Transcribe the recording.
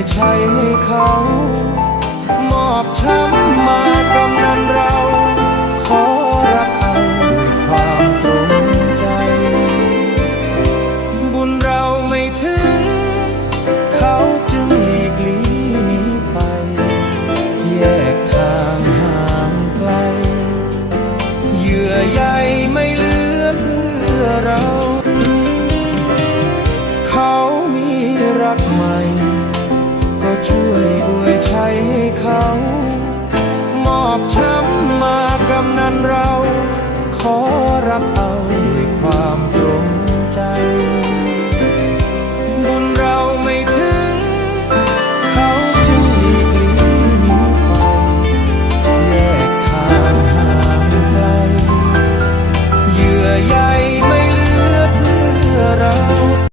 วยใช้ให้เขามอบช้ำมากำนันเราขอรับเอาด้วยความตรงใจบุญเราไม่ถึงเขาจึงหลีกลี่หนีไปแยกทางห่างไกลเยื่อใยไม่เหลือเพื่อเราเขามีรักใหม่ก็ช่วยอวยชัยให้เขามอบช้ำมากำนันเราขอรับ